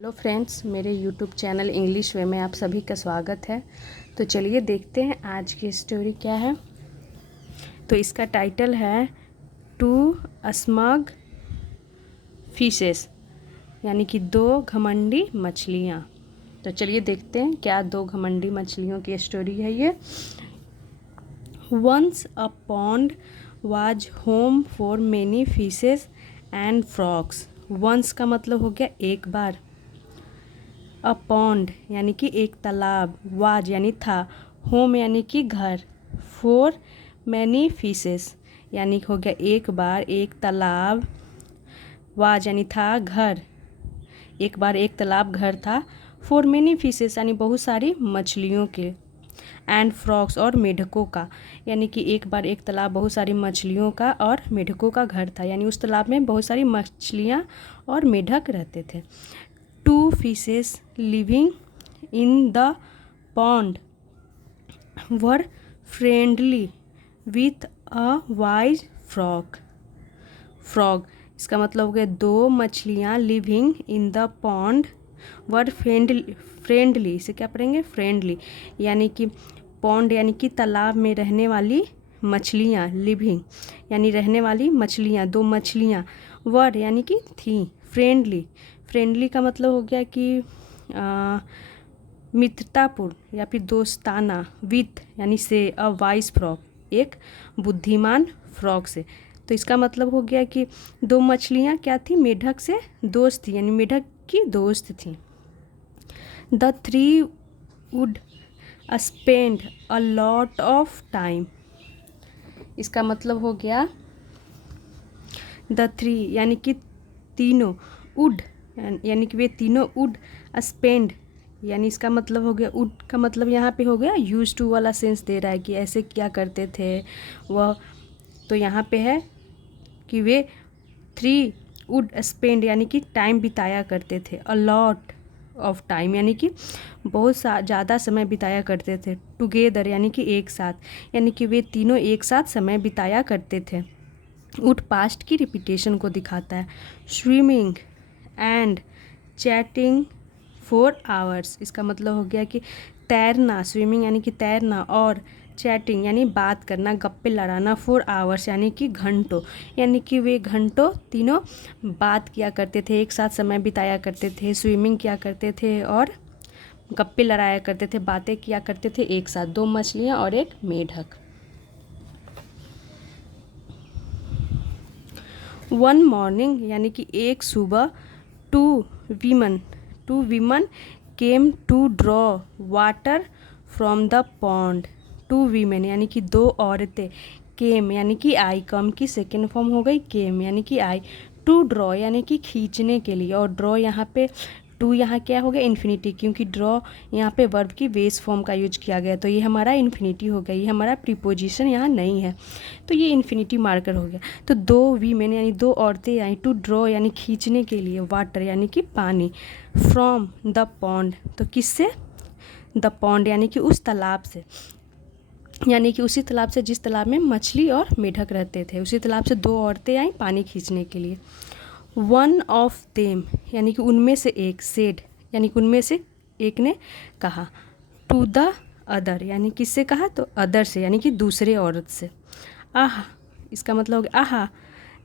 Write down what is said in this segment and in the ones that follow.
Hello friends, मेरे YouTube channel English वे में आप सभी का स्वागत है। तो चलिए देखते हैं आज की स्टोरी क्या है। तो इसका टाइटल है टू स्मग फिशेस, यानी कि दो घमंडी मछलियाँ। तो चलिए देखते हैं क्या दो घमंडी मछलियों की स्टोरी है ये। Once a pond was home for many fishes and frogs. Once का मतलब हो गया एक बार, अ पॉन्ड यानी कि एक तालाब, वाज यानी था, होम यानी कि घर, फोर मैनी फिशेस यानी हो गया एक बार एक तालाब, वाज यानी था घर, एक बार एक तालाब घर था, फोर मैनी फिशेस यानी बहुत सारी मछलियों के, एंड फ्रॉग्स और मेढकों का, यानी कि एक बार एक तालाब बहुत सारी मछलियों का और मेढकों का घर था, यानी उस तालाब में बहुत सारी मछलियाँ और मेढक रहते थे। Two fishes living in the pond were friendly with a wise frog इसका मतलब हो गया दो मछलियाँ living in the pond were friendly, इसे क्या पढ़ेंगे, फ्रेंडली, यानी कि पॉन्ड यानी कि तालाब में रहने वाली मछलियाँ, लिविंग यानी रहने वाली मछलियाँ, दो मछलियाँ, वर यानी कि थी, फ्रेंडली का मतलब हो गया कि मित्रतापूर्ण या फिर दोस्ताना, विथ यानी से, अ वाइस फ्रॉग एक बुद्धिमान फ्रॉग से। तो इसका मतलब हो गया कि दो मछलियाँ क्या थी, मेढक से दोस्त थी, यानी मेढक की दोस्त थी। The three would spend a lot of time, इसका मतलब हो गया द थ्री यानी कि तीनों, वुड यानी कि वे तीनों, वुड स्पेंड यानी इसका मतलब हो गया, वुड का मतलब यहाँ पे हो गया यूज टू वाला सेंस दे रहा है कि ऐसे क्या करते थे वह। तो यहाँ पे है कि वे थ्री वुड स्पेंड यानी कि टाइम बिताया करते थे, अ लॉट ऑफ टाइम यानी कि बहुत ज़्यादा समय बिताया करते थे, टुगेदर यानी कि एक साथ, यानी कि वे तीनों एक साथ समय बिताया करते थे। वुड पास्ट की रिपीटेशन को दिखाता है। Swimming and chatting for hours, इसका मतलब हो गया कि तैरना, स्विमिंग यानी कि तैरना, और चैटिंग यानी बात करना, गप्पे लड़ाना, फॉर आवर्स यानी कि घंटों, यानी कि वे घंटों तीनों बात किया करते थे, एक साथ समय बिताया करते थे, स्विमिंग किया करते थे और गप्पे लड़ाया करते थे, बातें किया करते थे एक साथ, दो मछलियाँ और एक मेढक। वन मॉर्निंग यानी कि एक सुबह, two women came to draw water from the pond. Two women यानी कि दो औरतें, केम यानी कि आई, कम की सेकेंड फॉर्म हो गई केम यानी कि आई, टू ड्रॉ यानी कि खींचने के लिए, और ड्रॉ यहाँ पे टू यहाँ क्या हो गया, इन्फिनिटी, क्योंकि ड्रॉ यहाँ पे वर्ब की बेस फॉर्म का यूज किया गया, तो ये हमारा इन्फिनिटी हो गया, ये हमारा प्रीपोजिशन यहाँ नहीं है, तो ये इन्फिनिटी मार्कर हो गया। तो दो वीमेन यानी दो औरतें आई, टू ड्रॉ यानी खींचने के लिए, वाटर यानी कि पानी, फ्रॉम द पॉन्ड, तो किससे, द पॉन्ड यानी कि उस तालाब से, यानी कि उसी तालाब से जिस तालाब में मछली और मेढक रहते थे, उसी तालाब से दो औरतें आई पानी खींचने के लिए। वन ऑफ देम यानी कि उनमें से एक, सेड यानी कि उनमें से एक ने कहा, टू द अदर यानी किससे कहा, तो अदर से यानी कि दूसरे औरत से। आह, इसका मतलब हो गया आहा,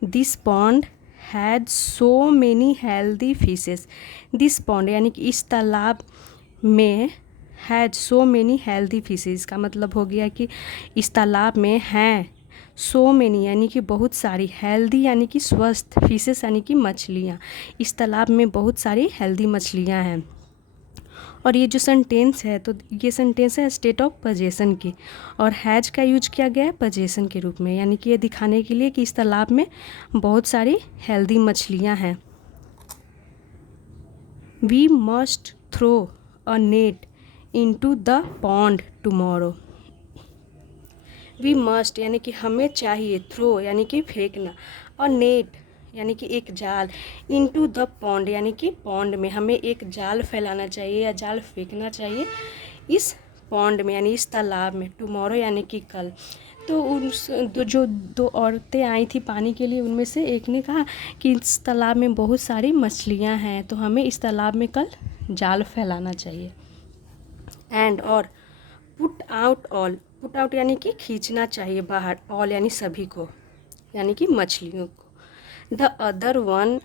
this pond had so many healthy fishes. This pond यानी कि इस तालाब में, had so many healthy fishes का मतलब हो गया कि इस तालाब में हैं सो मेनी यानी कि बहुत सारी, हेल्दी यानी कि स्वस्थ, फिशेस यानी कि मछलियाँ, इस तालाब में बहुत सारी हेल्दी मछलियाँ हैं। और ये जो सेंटेंस है, तो ये सेंटेंस है स्टेट ऑफ पोजेशन की, और हैज का यूज किया गया है पोजेशन के रूप में, यानी कि ये दिखाने के लिए कि इस तालाब में बहुत सारी हेल्दी मछलियाँ हैं। We must throw a net into the pond tomorrow. We must यानी कि हमें चाहिए, थ्रो यानी कि फेंकना, और नेट यानी कि एक जाल, इनटू द पॉन्ड यानी कि पॉन्ड में हमें एक जाल फैलाना चाहिए या जाल फेंकना चाहिए इस पॉन्ड में यानी इस तालाब में, टुमारो यानी कि कल। तो जो दो औरतें आई थी पानी के लिए, उनमें से एक ने कहा कि इस तालाब में बहुत सारी मछलियां हैं, तो हमें इस तालाब में कल जाल फैलाना चाहिए। एंड और put out all, put out यानी कि खींचना चाहिए बाहर, ऑल यानी सभी को, यानी कि मछलियों को। द अदर वन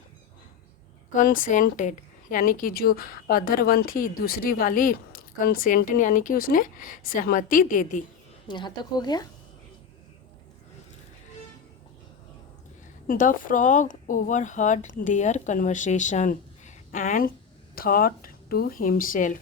कंसेंटेड, यानी कि जो अदर वन थी दूसरी वाली, कंसेंटेड यानी कि उसने सहमति दे दी। यहाँ तक हो गया। The frog overheard their conversation and thought to himself,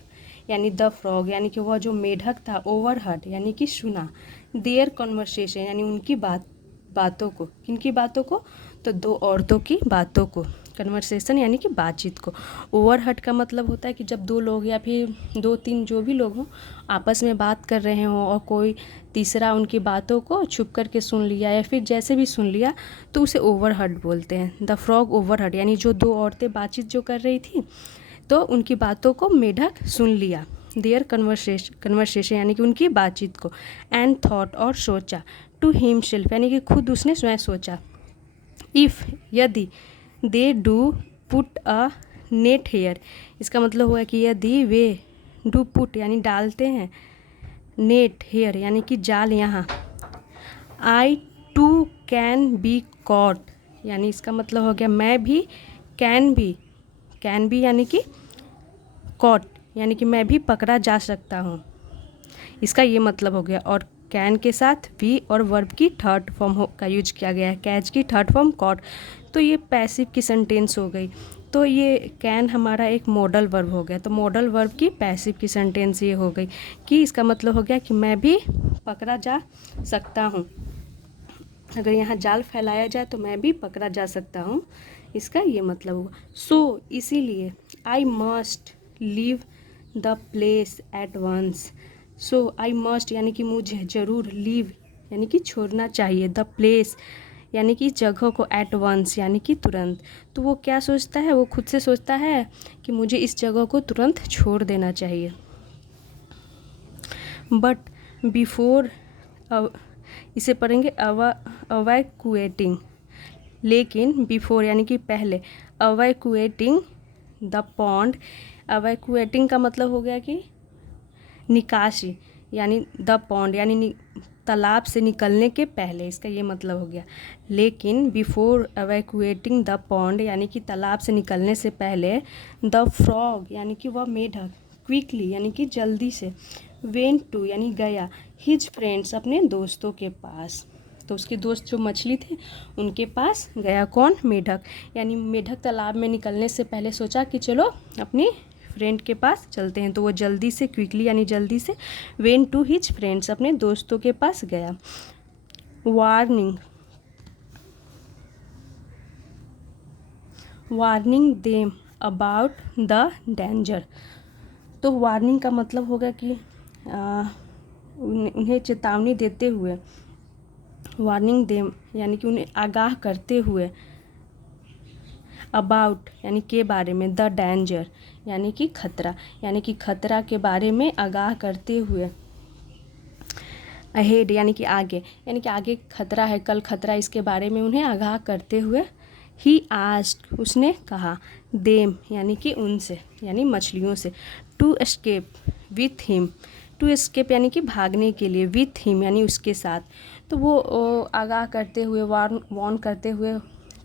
यानी द फ्रॉग यानी कि वह जो मेढक था, ओवरहर्ड यानी कि सुना, देयर कन्वर्सेशन यानी उनकी बातों को, किनकी बातों को, तो दो औरतों की बातों को, कन्वर्सेशन यानी कि बातचीत को। ओवरहर्ड का मतलब होता है कि जब दो लोग या फिर दो तीन जो भी लोग हों आपस में बात कर रहे हों और कोई तीसरा उनकी बातों को छुप करके सुन लिया या फिर जैसे भी सुन लिया, तो उसे ओवरहर्ड बोलते हैं। द फ्रॉग ओवरहर्ड यानी जो दो औरतें बातचीत जो कर रही थी तो उनकी बातों को मेढक सुन लिया, देयर कन्वर्सेशन यानी कि उनकी बातचीत को, एंड थॉट और सोचा, टू हिमसेल्फ यानी कि खुद उसने स्वयं सोचा, इफ़ यदि, they do put a net here, इसका मतलब हुआ कि यदि वे डू पुट यानी डालते हैं, नेट हेयर यानी कि जाल यहाँ, आई टू कैन बी कॉट यानी इसका मतलब हो गया मैं भी कैन बी यानी कि कॉट यानी कि मैं भी पकड़ा जा सकता हूँ, इसका ये मतलब हो गया। और कैन के साथ बी और वर्ब की थर्ड फॉर्म का यूज किया गया है, कैच की थर्ड फॉर्म कॉट, तो ये पैसिव की सेंटेंस हो गई। तो ये कैन हमारा एक मॉडल वर्ब हो गया, तो मॉडल वर्ब की पैसिव की सेंटेंस ये हो गई कि इसका मतलब हो गया कि मैं भी पकड़ा जा सकता हूँ, अगर यहाँ जाल फैलाया जाए तो मैं भी पकड़ा जा सकता हूँ, इसका ये मतलब हुआ। सो इसीलिए I must leave the place at once, so I must यानी कि मुझे ज़रूर, लीव यानी कि छोड़ना चाहिए, द प्लेस यानी कि जगह को, एट वंस यानी कि तुरंत। तो वो क्या सोचता है, वो खुद से सोचता है कि मुझे इस जगह को तुरंत छोड़ देना चाहिए। बट बिफोर, इसे पढ़ेंगे अवैक्यूएटिंग, लेकिन बिफोर यानी कि पहले, अवैक्यूएटिंग द पॉन्ड, अवैक्यूएटिंग का मतलब हो गया कि निकासी, यानी द पॉन्ड यानी तालाब से निकलने के पहले, इसका ये मतलब हो गया। लेकिन बिफोर अवैक्यूएटिंग द पॉन्ड यानी कि तालाब से निकलने से पहले, द फ्रॉग यानी कि वह मेढक, क्विकली यानी कि जल्दी से, वेंट टू यानी गया, हिज फ्रेंड्स अपने दोस्तों के पास, तो उसके दोस्त जो मछली थे उनके पास गया, कौन, मेढक। यानी मेढक तालाब में निकलने से पहले सोचा कि चलो अपनी फ्रेंड के पास चलते हैं, तो वो जल्दी से, क्विकली यानी जल्दी से, वेंट टू हिज फ्रेंड्स अपने दोस्तों के पास गया। Warning them about the danger, तो वार्निंग का मतलब होगा कि उन्हें चेतावनी देते हुए, वार्निंग देम यानी कि उन्हें आगाह करते हुए, अबाउट यानी के बारे में, द डेंजर यानी कि खतरा, यानी कि खतरा के बारे में आगाह करते हुए, अहेड यानी कि आगे, यानी कि आगे खतरा है, कल खतरा, इसके बारे में उन्हें आगाह करते हुए, ही आस्क्ड उसने कहा, देम यानी कि उनसे, यानी मछलियों से, to escape with him, to escape यानी कि भागने के लिए, विथ हिम यानी उसके साथ। तो वो आगाह करते हुए, वार्न करते हुए,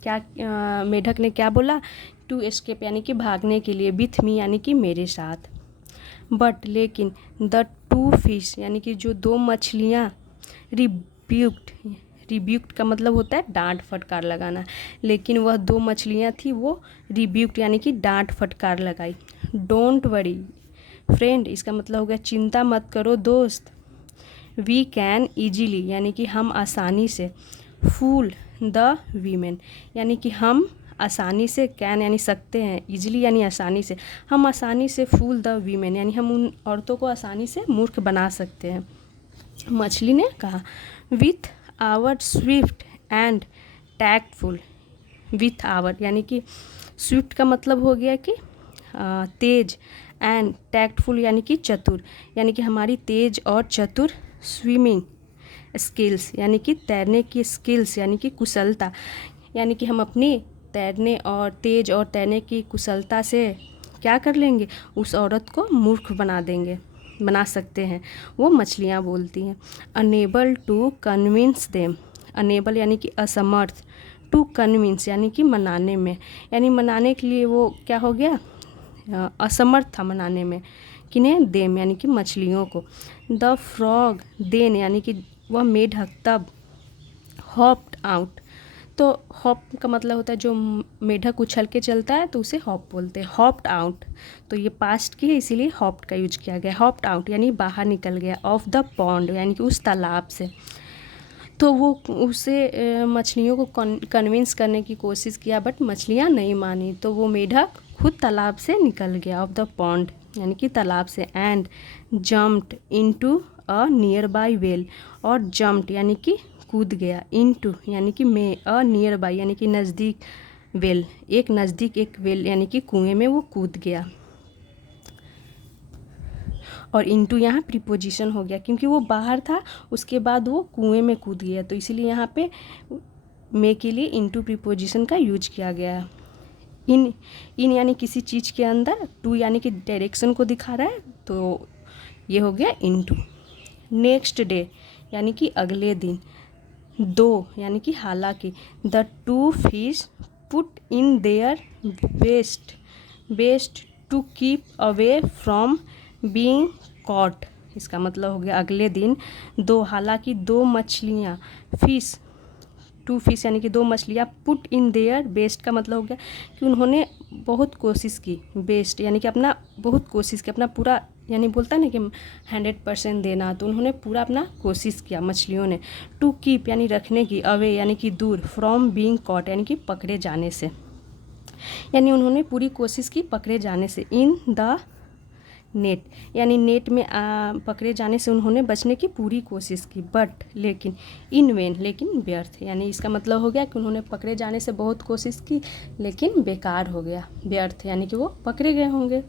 क्या मेढक ने क्या बोला, टू एस्केप यानी कि भागने के लिए, विथ मी यानी कि मेरे साथ। बट लेकिन, द टू फिश यानी कि जो दो मछलियाँ, रिब्यूक्ड का मतलब होता है डांट फटकार लगाना, लेकिन वह दो मछलियाँ थी वो रिब्यूक्ड यानी कि डांट फटकार लगाई। डोंट वरी फ्रेंड, इसका मतलब हो गया चिंता मत करो दोस्त, वी कैन ईजीली यानी कि हम आसानी से, फूल द वीमेन यानी कि हम आसानी से, कैन यानी सकते हैं, ईजिली यानी आसानी से, हम आसानी से, फूल द वीमेन यानी हम उन औरतों को आसानी से मूर्ख बना सकते हैं। मछली ने कहा, with our swift and tactful, with our यानी कि स्विफ्ट का मतलब हो गया कि तेज एंड टैक्टफुल यानी कि चतुर, यानी कि हमारी तेज और चतुर स्विमिंग स्किल्स यानी कि तैरने की स्किल्स यानी कि कुशलता, यानी कि हम अपनी तैरने और तेज और तैरने की कुशलता से क्या कर लेंगे, उस औरत को मूर्ख बना सकते हैं। वो मछलियाँ बोलती हैं। Unable to convince them, unable यानी कि असमर्थ, टू कन्विंस यानी कि मनाने में, यानी मनाने के लिए वो क्या हो गया, असमर्थ था मनाने में। किन्हें, देम यानी कि मछलियों को। द फ्रॉग देन यानी कि वह मेढक तब हॉप्ड आउट, तो हॉप का मतलब होता है जो मेढक उछल के चलता है तो उसे हॉप बोलते हैं। हॉप्ड आउट, तो ये पास्ट की है इसीलिए हॉप्ड का यूज किया गया। हॉप्ड आउट यानी बाहर निकल गया। ऑफ द पॉन्ड यानी कि उस तालाब से, तो वो उसे मछलियों को कन्विंस करने की कोशिश किया बट मछलियाँ नहीं मानी, तो वो मेढक खुद तालाब से निकल गया। ऑफ द पॉन्ड यानी कि तालाब से। And jumped into a near by well, और जम्प्ड यानी कि कूद गया, इनटू यानी कि में, अ नियर बाई यानी कि नज़दीक, वेल एक नज़दीक एक वेल यानी कि कुएं में वो कूद गया। और इनटू यहाँ प्रीपोजिशन हो गया क्योंकि वो बाहर था, उसके बाद वो कुएं में कूद गया, तो इसीलिए यहाँ पे में के लिए इनटू प्रीपोजिशन का यूज किया गया। इन यानी किसी चीज़ के अंदर, टू यानी कि डायरेक्शन को दिखा रहा है, तो ये हो गया इनटू। नेक्स्ट डे यानी कि अगले दिन। दो यानी कि हालांकि। The two fish put in their best to keep away from being caught, इसका मतलब हो गया अगले दिन हालांकि दो मछलियाँ, फिश, टू फिश यानी कि दो मछलियाँ, पुट इन देयर बेस्ट का मतलब हो गया कि उन्होंने बहुत कोशिश की। बेस्ट यानी कि अपना बहुत कोशिश की, अपना पूरा, यानी बोलता है ना कि 100% देना, तो उन्होंने पूरा अपना कोशिश किया मछलियों ने। टू कीप यानी रखने की, अवे यानी कि दूर, फ्रॉम बीइंग कॉट यानी कि पकड़े जाने से, यानी उन्होंने पूरी कोशिश की पकड़े जाने से। इन द नेट यानी नेट में पकड़े जाने से उन्होंने बचने की पूरी कोशिश की, बट लेकिन, इन वेन लेकिन व्यर्थ, यानी इसका मतलब हो गया कि उन्होंने पकड़े जाने से बहुत कोशिश की लेकिन बेकार हो गया, व्यर्थ यानी कि वो पकड़े गए होंगे।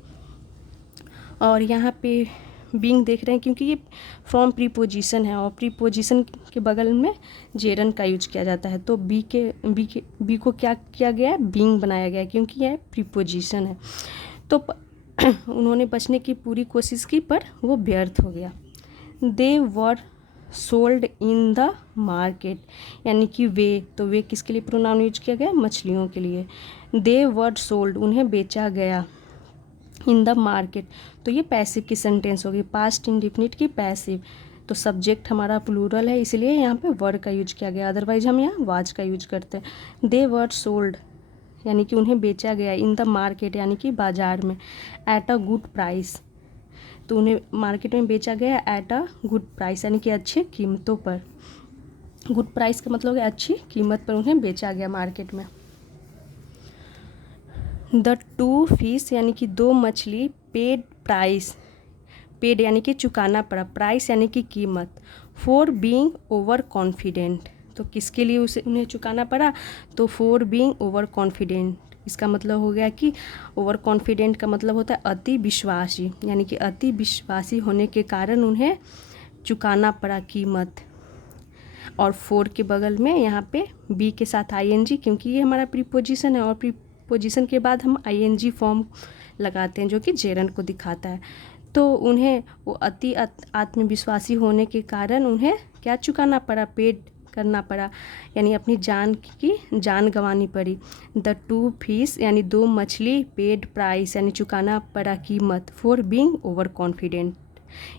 और यहाँ पे बीइंग देख रहे हैं क्योंकि ये फ्रॉम प्रीपोजिशन है और प्रीपोजिशन के बगल में जेरन का यूज किया जाता है, तो बी को क्या किया गया है, बीइंग बनाया गया है क्योंकि यह प्रीपोजिशन है। तो उन्होंने बचने की पूरी कोशिश की पर वो व्यर्थ हो गया। They were sold in the market, यानी कि वे, तो वे किसके लिए प्रोनाउन यूज किया गया, मछलियों के लिए। दे वर सोल्ड, उन्हें बेचा गया। इन द मार्केट, तो ये पैसिव की सेंटेंस होगी, पास्ट इंडिफिनिट की पैसिव, तो सब्जेक्ट हमारा प्लूरल है इसलिए यहाँ पे वर का यूज किया गया, अदरवाइज हम यहाँ वाज का यूज करते हैं। दे वर सोल्ड यानी कि उन्हें बेचा गया, इन द मार्केट यानी कि बाजार में, एट अ गुड प्राइस, तो उन्हें मार्केट में बेचा गया एट अ गुड प्राइस यानी कि अच्छी कीमतों पर। गुड प्राइस का मतलब है अच्छी कीमत पर उन्हें बेचा गया मार्केट में। द टू फिश यानी कि दो मछली, पेड प्राइस, पेड यानी कि चुकाना पड़ा, प्राइस यानी कि कीमत, फॉर बीइंग ओवर कॉन्फिडेंट, तो किसके लिए उन्हें चुकाना पड़ा, तो फॉर बीइंग ओवर कॉन्फिडेंट, इसका मतलब हो गया कि ओवर कॉन्फिडेंट का मतलब होता है अति विश्वासी, यानी कि अति विश्वासी होने के कारण उन्हें चुकाना पड़ा कीमत। और फोर के बगल में यहाँ पे बी के साथ आईएनजी, क्योंकि ये हमारा प्रीपोजिशन है और प्रीपोजिशन के बाद हम आईएनजी फॉर्म लगाते हैं जो कि जेरन को दिखाता है। तो उन्हें वो अति आत्मविश्वासी होने के कारण उन्हें क्या चुकाना पड़ा, पेड करना पड़ा, यानी अपनी जान गंवानी पड़ी। द टू फिश यानी दो मछली, पेड प्राइस यानी चुकाना पड़ा कीमत, फॉर बीइंग ओवर कॉन्फिडेंट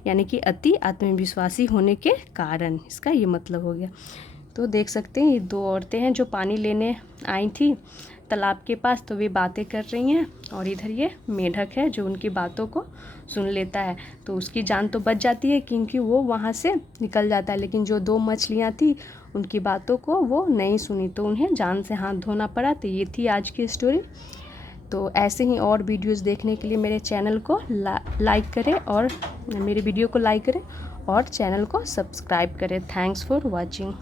यानी कि अति आत्मविश्वासी होने के कारण, इसका ये मतलब हो गया। तो देख सकते हैं ये दो औरतें हैं जो पानी लेने आई थी तालाब के पास, तो वे बातें कर रही हैं और इधर ये मेढक है जो उनकी बातों को सुन लेता है, तो उसकी जान तो बच जाती है क्योंकि वो वहाँ से निकल जाता है, लेकिन जो दो मछलियाँ थी उनकी बातों को वो नहीं सुनी तो उन्हें जान से हाथ धोना पड़ा। तो ये थी आज की स्टोरी। तो ऐसे ही और वीडियोस देखने के लिए मेरे चैनल को लाइक करें और मेरे वीडियो को लाइक करें और चैनल को सब्सक्राइब करें। Thanks for watching.